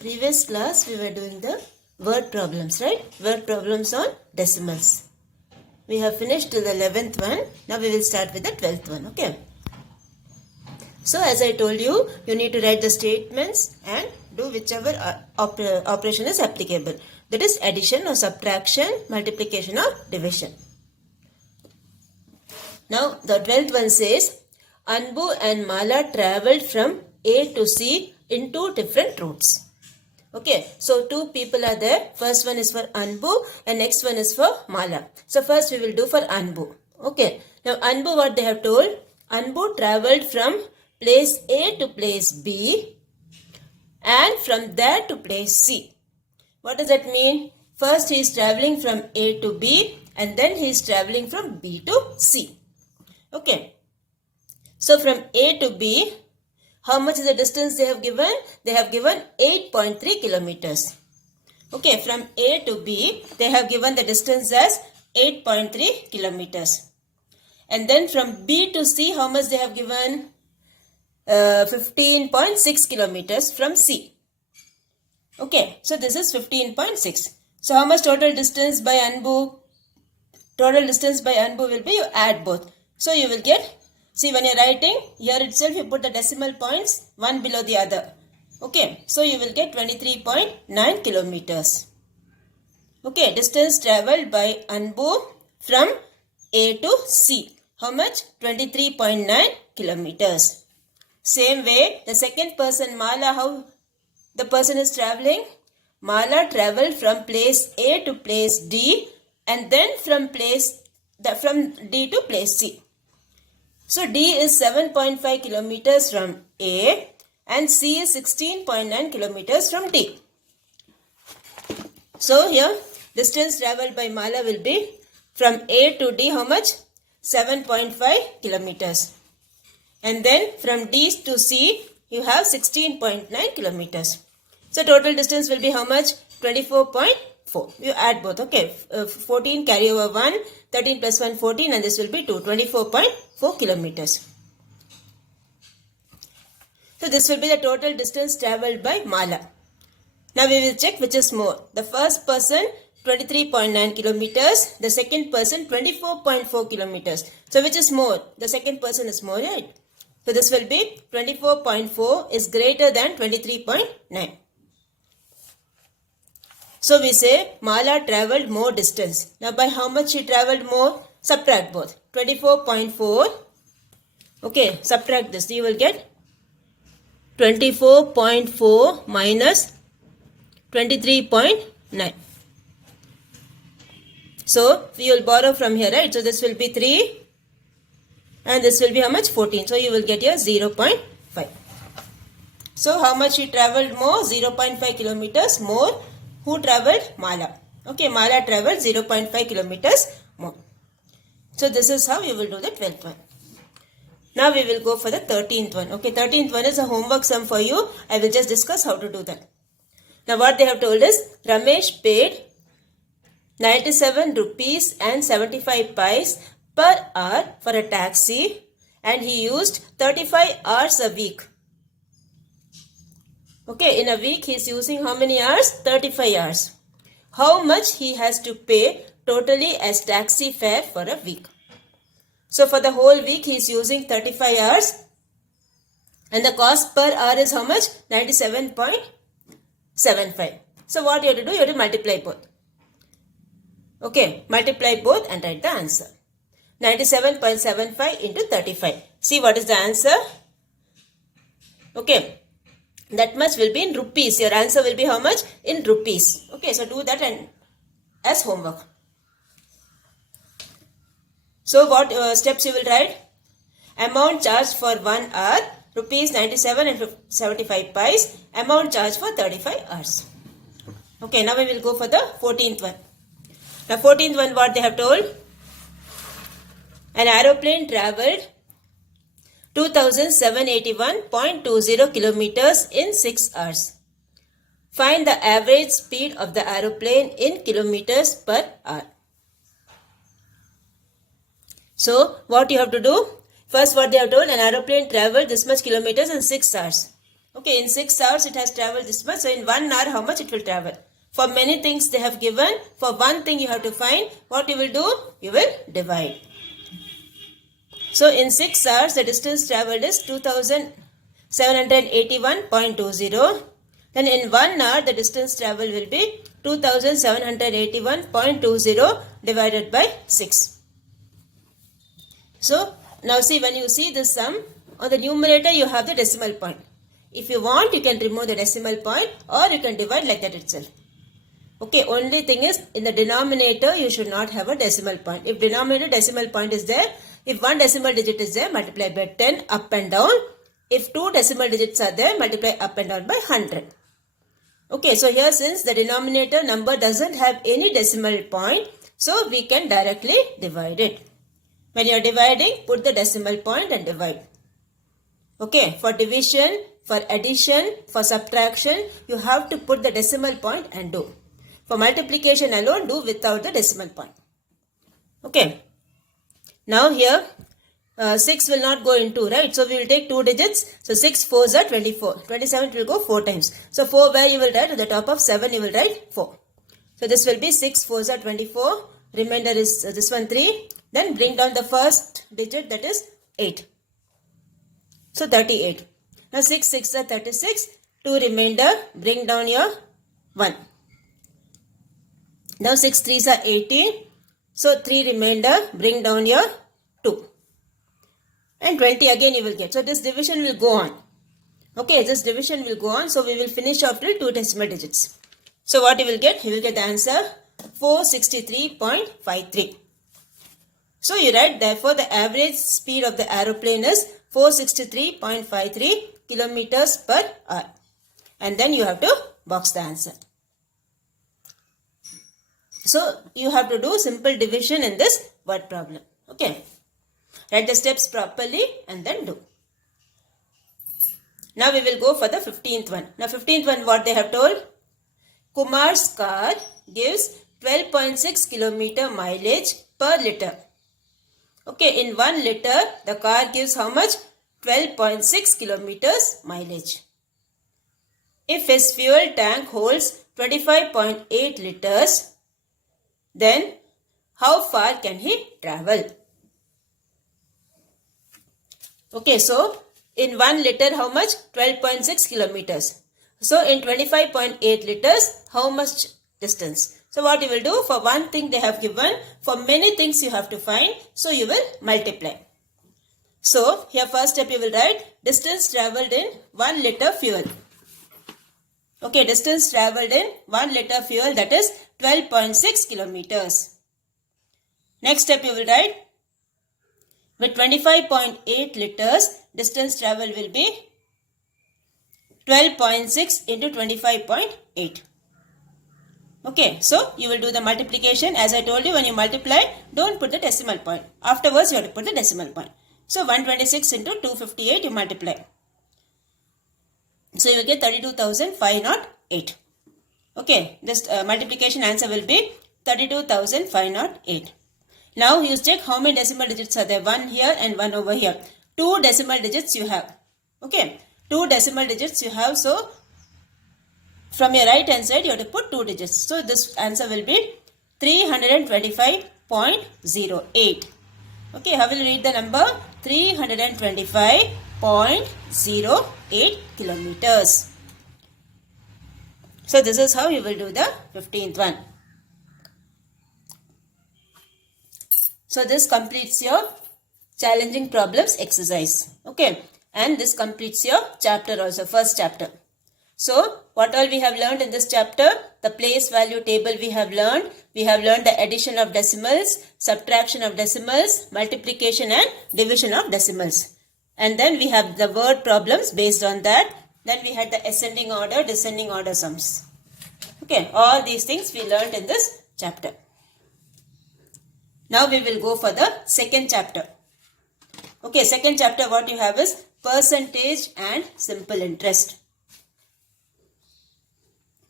Previous class we were doing the word problems, right? Word problems on decimals. We have finished to the 11th one. Now we will start with the 12th one, okay? So as I told you, you need to write the statements and do whichever operation is applicable. That is addition or subtraction, multiplication or division. Now the 12th one says, Anbu and Mala travelled from A to C in two different routes. Okay, so two people are there. First one is for Anbu and next one is for Mala. So first we will do for Anbu. Okay, now Anbu, what they have told? Anbu travelled from place A to place B and from there to place C. What does that mean? First he is travelling from A to B and then he is travelling from B to C. Okay, so from A to B, how much is the distance they have given? They have given 8.3 kilometers. Okay, from A to B, they have given the distance as 8.3 kilometers. And then from B to C, how much they have given? 15.6 kilometers from C. Okay, so this is 15.6. So how much total distance by Anbu? Total distance by Anbu will be, you add both. So you will get, see when you are writing, here itself you put the decimal points one below the other. Okay, so you will get 23.9 kilometers. Okay, distance travelled by Anbu from A to C. How much? 23.9 kilometers. Same way, the second person Mala, how the person is travelling? Mala travelled from place A to place D and then from D to place C. So D is 7.5 kilometers from A and C is 16.9 kilometers from D. So here distance travelled by Mala will be from A to D, how much? 7.5 kilometers. And then from D to C you have 16.9 kilometers. So total distance will be how much? 24.4. You add both, okay. 14 carry over 1, 13 plus 1, 14 and this will be 2, 24.4 kilometers. So this will be the total distance travelled by Mala. Now we will check which is more. The first person 23.9 kilometers, the second person 24.4 kilometers. So which is more? The second person is more, right? So this will be 24.4 is greater than 23.9. So we say Mala travelled more distance. Now by how much she travelled more? Subtract both. 24.4. Okay, subtract this. You will get 24.4 minus 23.9. So we will borrow from here, right? So this will be 3 and this will be how much? 14. So you will get here 0.5. So how much she travelled more? 0.5 kilometers more. Who travelled? Mala. Okay, Mala travelled 0.5 kilometers more. So this is how you will do the 12th one. Now we will go for the 13th one. Okay, 13th one is a homework sum for you. I will just discuss how to do that. Now what they have told is Ramesh paid 97 rupees and 75 pies per hour for a taxi and he used 35 hours a week. Okay, in a week he is using how many hours? 35 hours. How much he has to pay totally as taxi fare for a week? So for the whole week he is using 35 hours and the cost per hour is how much? 97.75. So what you have to do? You have to multiply both. Okay, multiply both and write the answer. 97.75 into 35. See what is the answer? Okay. That much will be in rupees. Your answer will be how much? In rupees. Okay, so do that and as homework. So what steps you will write? Amount charged for 1 hour, rupees 97 and 75 pies. Amount charged for 35 hours. Okay, now we will go for the 14th one. The 14th one, what they have told? An aeroplane travelled 2781.20 kilometers in 6 hours. Find the average speed of the aeroplane in kilometers per hour. So, what you have to do? First, what they have told, an aeroplane travelled this much kilometers in 6 hours. Okay, in 6 hours it has traveled this much. So in 1 hour, how much it will travel? For many things they have given. For one thing you have to find. What you will do? You will divide. So in 6 hours, the distance traveled is 2781.20. Then in 1 hour, the distance traveled will be 2781.20 divided by 6. So now see, when you see this sum, on the numerator you have the decimal point. If you want, you can remove the decimal point or you can divide like that itself. Okay, only thing is, in the denominator you should not have a decimal point. If denominator decimal point is there, if one decimal digit is there, multiply by 10 up and down. If two decimal digits are there, multiply up and down by 100. Okay, so here since the denominator number doesn't have any decimal point, so we can directly divide it. When you are dividing, put the decimal point and divide. Okay, for division, for addition, for subtraction, you have to put the decimal point and do. For multiplication alone, do without the decimal point. Okay. Now here, 6 will not go into, right? So we will take 2 digits. So 6 4s are 24. 27 will go 4 times. So 4 where you will write? At the top of 7 you will write 4. So this will be 6 4s are 24. Remainder is this one 3. Then bring down the first digit, that is 8. So 38. Now 6 6 are 36. 2 remainder, bring down your 1. Now 6 3s are 18. So 3 remainder, bring down your 2. And 20 again you will get. So this division will go on. Okay, this division will go on. So we will finish off till 2 decimal digits. So what you will get? You will get the answer 463.53. So you write, therefore the average speed of the aeroplane is 463.53 kilometers per hour. And then you have to box the answer. So you have to do simple division in this word problem. Okay. Write the steps properly and then do. Now we will go for the 15th one. Now 15th one, what they have told? Kumar's car gives 12.6 kilometer mileage per liter. Okay, in 1 liter, the car gives how much? 12.6 kilometers mileage. If his fuel tank holds 25.8 liters, then how far can he travel? Okay, so in 1 liter, how much? 12.6 kilometers. So in 25.8 liters, how much distance? So what you will do? For one thing they have given, for many things you have to find. So you will multiply. So here first step you will write distance travelled in 1 liter fuel. Okay, distance travelled in 1 liter fuel, that is 12.6 kilometers. Next step you will write, with 25.8 liters, distance travel will be 12.6 into 25.8. Okay, so you will do the multiplication. As I told you, when you multiply, don't put the decimal point. Afterwards, you have to put the decimal point. So 126 into 258 you multiply. So you will get 32,508. Okay, this multiplication answer will be 32,508. Now you check how many decimal digits are there. 1 here and 1 over here. 2 decimal digits you have. Okay, 2 decimal digits you have. So from your right hand side you have to put 2 digits. So this answer will be 325.08. Okay, how will you read the number? 325.08 kilometers. So this is how you will do the 15th one. So this completes your challenging problems exercise. Okay, and this completes your chapter also, first chapter. So what all we have learned in this chapter? The place value table we have learned. We have learned the addition of decimals, subtraction of decimals, multiplication and division of decimals. And then we have the word problems based on that. Then we had the ascending order, descending order sums. Okay, all these things we learned in this chapter. Now we will go for the second chapter. Okay, second chapter what you have is percentage and simple interest.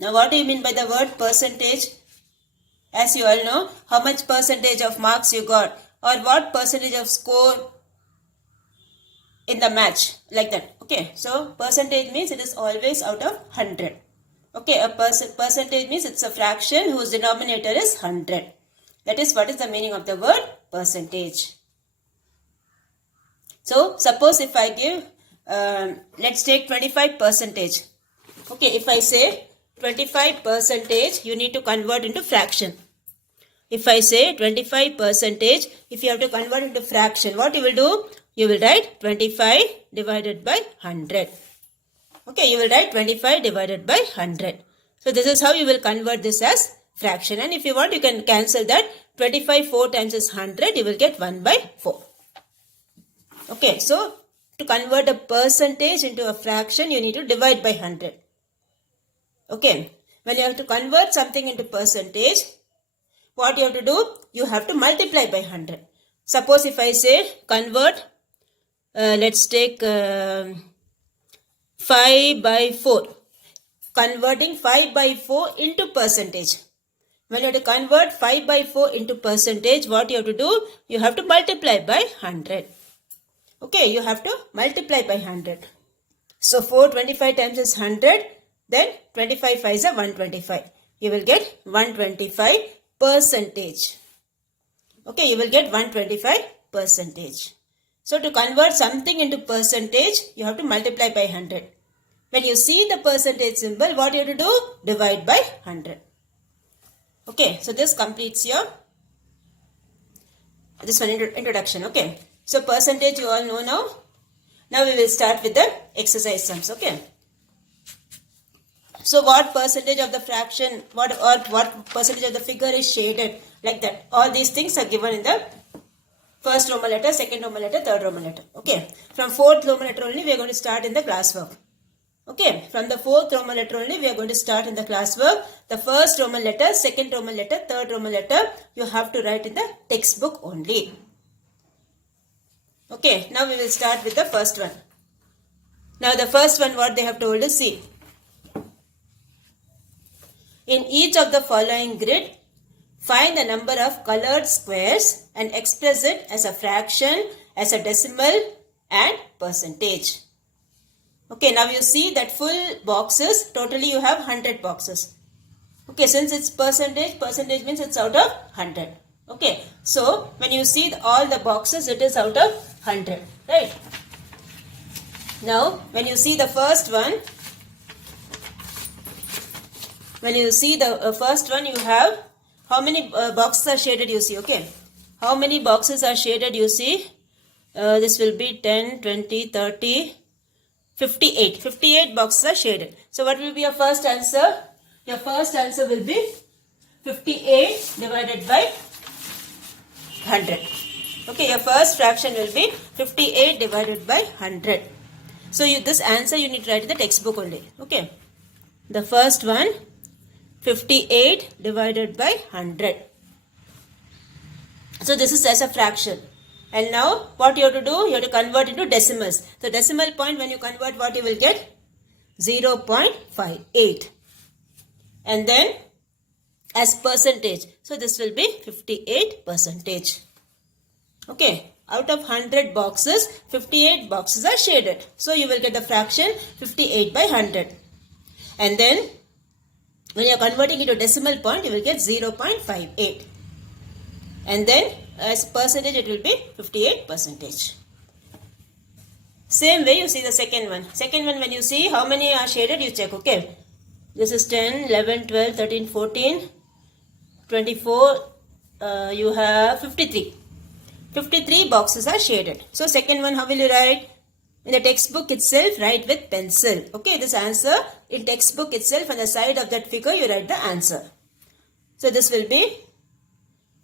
Now what do you mean by the word percentage? As you all know, how much percentage of marks you got or what percentage of score in the match like that. Okay, so percentage means it is always out of 100. Okay, a percentage means it's a fraction whose denominator is 100. That is what is the meaning of the word percentage. So suppose if I give, let's take 25 percentage. Okay, if I say 25 percentage, you need to convert into fraction. If I say 25 percentage, if you have to convert into fraction, what you will do? You will write 25 divided by 100. Okay, you will write 25 divided by 100. So this is how you will convert this as fraction. And if you want, you can cancel that. 25 4 times is 100. You will get 1 by 4. Okay, so to convert a percentage into a fraction, you need to divide by 100. Okay, when you have to convert something into percentage, what you have to do? You have to multiply by 100. Suppose if I say convert, let's take 5 by 4. Converting 5 by 4 into percentage. When you have to convert 5 by 4 into percentage, what you have to do? You have to multiply by 100. Okay, you have to multiply by 100. So 425 times is 100. Then 25 5s are 125. You will get 125 percentage. Okay, you will get 125 percentage. So to convert something into percentage, you have to multiply by 100. When you see the percentage symbol, what you have to do? Divide by 100. Okay, so this completes your this one introduction. Okay, so percentage you all know now. Now we will start with the exercise sums. Okay. So what percentage of the fraction, what percentage of the figure is shaded, like that. All these things are given in the first Roman letter, second Roman letter, third Roman letter. Okay. From fourth Roman letter only we are going to start in the classwork. Okay. From the fourth Roman letter only we are going to start in the classwork. The first Roman letter, second Roman letter, third Roman letter, you have to write in the textbook only. Okay. Now we will start with the first one. Now the first one, what they have told us, see. In each of the following grid, find the number of colored squares and express it as a fraction, as a decimal and percentage. Okay, now you see that full boxes, totally you have 100 boxes. Okay, since it's percentage, percentage means it's out of 100. Okay, so when you see all the boxes, it is out of 100, right? Now, when you see the first one, when you see the first one, you have how many boxes are shaded, you see, okay? How many boxes are shaded, you see? This will be 10, 20, 30, 58. 58 boxes are shaded. So what will be your first answer? Your first answer will be 58 divided by 100. Okay, your first fraction will be 58 divided by 100. So this answer you need to write in the textbook only. Okay. The first one, 58 divided by 100. So this is as a fraction. And now what you have to do? You have to convert into decimals. So decimal point, when you convert, what you will get? 0.58. And then as percentage. So this will be 58 percentage. Okay. Out of 100 boxes, 58 boxes are shaded. So you will get the fraction 58 by 100. And then when you are converting into decimal point, you will get 0.58. And then as percentage, it will be 58 percentage. Same way you see the second one. Second one, when you see how many are shaded, you check, okay. This is 10, 11, 12, 13, 14, 24, you have 53. 53 boxes are shaded. So second one, how will you write? In the textbook itself, write with pencil. Okay, this answer in textbook itself, on the side of that figure, you write the answer. So this will be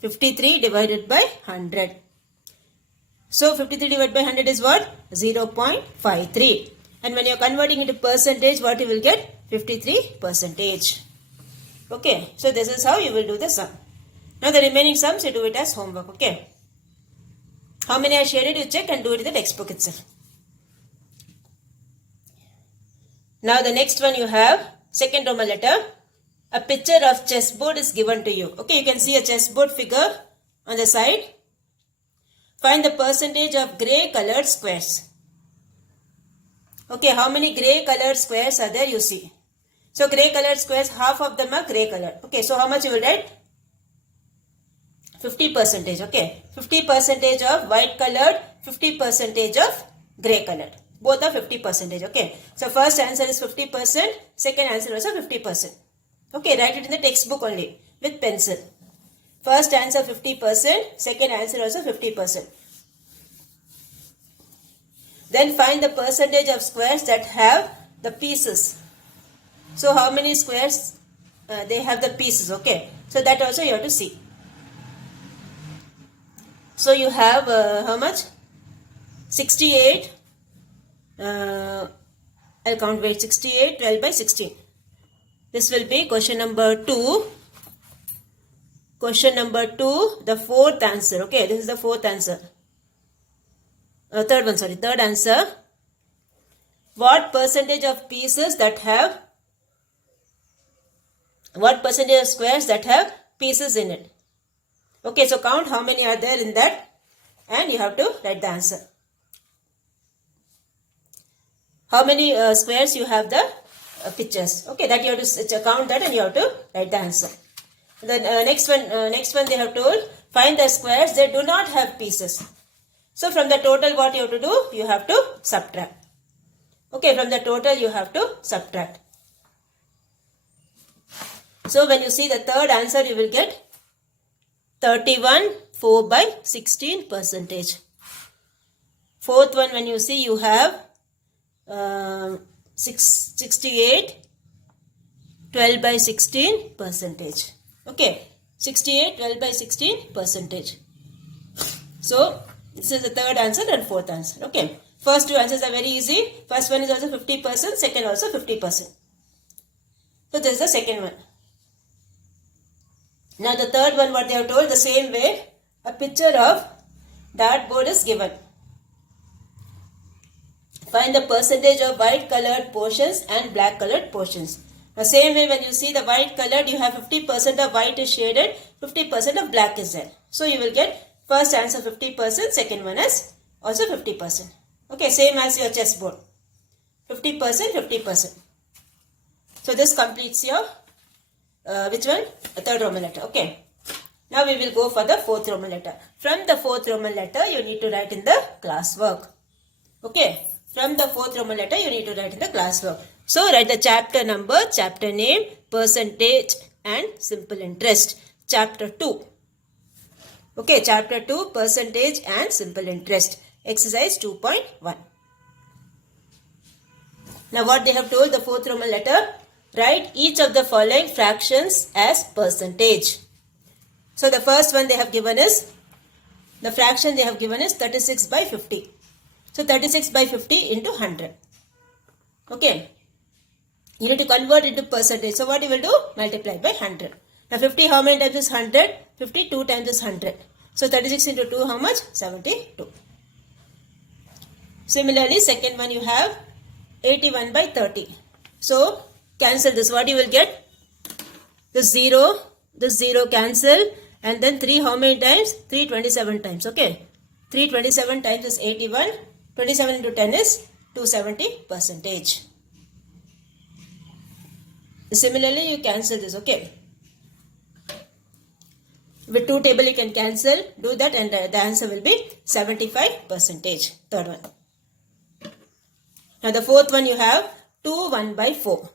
53 divided by 100. So 53 divided by 100 is what? 0.53. And when you are converting into percentage, what you will get? 53 percentage. Okay, so this is how you will do the sum. Now the remaining sums, you do it as homework. Okay. How many are shaded, you check and do it in the textbook itself. Now the next one you have, second Roman letter. A picture of chessboard is given to you. Okay, you can see a chessboard figure on the side. Find the percentage of grey colored squares. Okay, how many grey colored squares are there? You see. So grey colored squares, half of them are grey colored. Okay, so how much you will write? 50%. Okay, 50% of white colored, 50% of grey colored. Both are 50%. Okay, so first answer is 50%, second answer also 50%. Okay, write it in the textbook only with pencil. First answer 50%, second answer also 50%. Then find the percentage of squares that have the pieces. So how many squares they have the pieces? Okay, so that also you have to see. So you have how much? 68. I'll count, wait, 68, 12 by 16. This will be question number 2. Question number 2, the fourth answer. Okay, this is the fourth answer. Third answer. What percentage of pieces that have, what percentage of squares that have pieces in it? Okay, so count how many are there in that and you have to write the answer. How many squares you have the pictures? Okay, that you have to count that and you have to write the answer. Then next one they have told, find the squares that do not have pieces. So from the total what you have to do? You have to subtract. Okay, from the total you have to subtract. So when you see the third answer, you will get 31, 4 by 16%. Fourth one, when you see, you have 68, 12 by 16%. Okay, 68, 12 by 16%. So this is the third answer and fourth answer. Okay, first two answers are very easy. First one is also 50%, second also 50%. So this is the second one. Now the third one, what they have told, the same way, a picture of dartboard is given. Find the percentage of white colored portions and black colored portions. The same way, when you see the white colored, you have 50% of white is shaded, 50% of black is there. So you will get first answer 50%, second one is also 50%. Okay, same as your chessboard. 50%, 50%. So this completes your which one? Third Roman letter. Okay. Now we will go for the fourth Roman letter. From the fourth Roman letter, you need to write in the classwork. Okay. From the fourth Roman letter, you need to write in the classwork. So write the chapter number, chapter name, percentage and simple interest. Chapter 2. Okay. Chapter 2, percentage and simple interest. Exercise 2.1. Now what they have told, the fourth Roman letter, write each of the following fractions as percentage. So the first one they have given is, the fraction they have given is 36 by 50. So 36 by 50 into 100. Okay. You need to convert into percentage. So what you will do? Multiply by 100. Now 50 how many times is 100? 50 2 times is 100. So 36 into 2 how much? 72. Similarly, second one you have 81 by 30. So cancel this. What you will get? This 0 cancel, and then 3 how many times? 327 times. Okay. 327 times is 81. 27 into 10 is 270%. Similarly, you cancel this. Okay. With 2 table you can cancel. Do that and the answer will be 75%. Third one. Now the fourth one you have 2 1 by 4.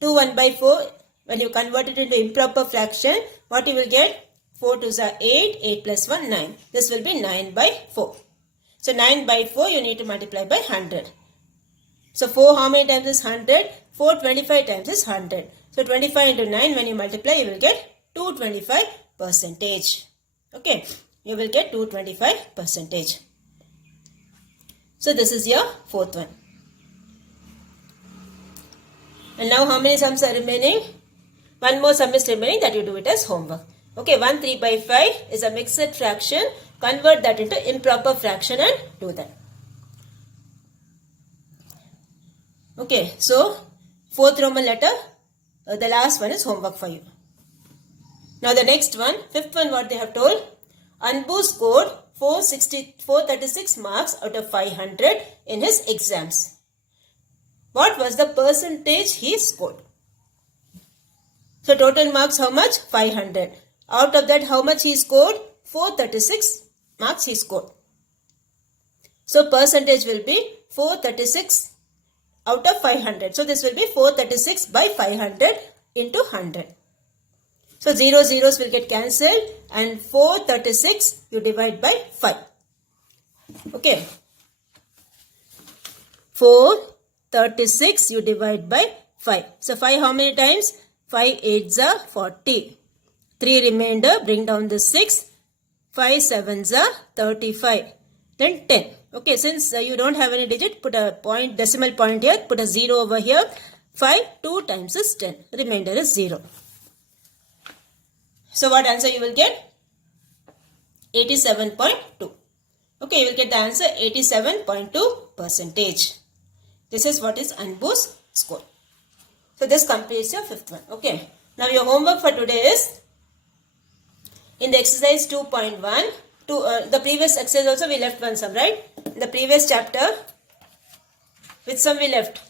2 1 by 4, when you convert it into improper fraction, what you will get? 4 2s are 8, 8 plus 1, 9. This will be 9 by 4. So 9 by 4 you need to multiply by 100. So 4 how many times is 100? 4 25 times is 100. So 25 into 9, when you multiply you will get 225%. Okay, you will get 225%. So this is your fourth one. And now how many sums are remaining? One more sum is remaining, that you do it as homework. Okay, 1 3 by 5 is a mixed fraction. Convert that into improper fraction and do that. Okay, so fourth Roman letter, the last one is homework for you. Now the next one, fifth one, what they have told. Anbu scored 436 marks out of 500 in his exams. what was the percentage he scored. So total marks how much? 500. Out of that how much he scored? 436 marks he scored. So percentage will be 436 out of 500. So this will be 436 by 500 into 100. So 0 zeros will get cancelled and 436 you divide by 5. Okay. 436 you divide by 5. So 5 how many times? 5 8s are 40. 3 remainder, bring down the 6. 5 7s are 35. Then 10. Okay, since you don't have any digit, put a point, decimal point here, put a 0 over here. 5 2 times is 10. Remainder is 0. So what answer you will get? 87.2. Okay, you will get the answer 87.2 percentage. This is what is Anbu's score. So this completes your fifth one. Okay. Now your homework for today is in the exercise 2.1. The previous exercise also we left one sum, right? In the previous chapter, which sum we left?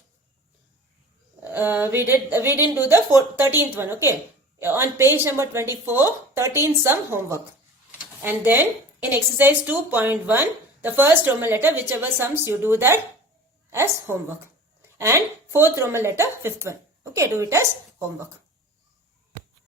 We didn't do the 13th one. Okay. On page number 24, 13th sum homework. And then in exercise 2.1, the first Roman letter, whichever sums you do that as homework. And fourth Roman letter, fifth one. Okay, do it as homework.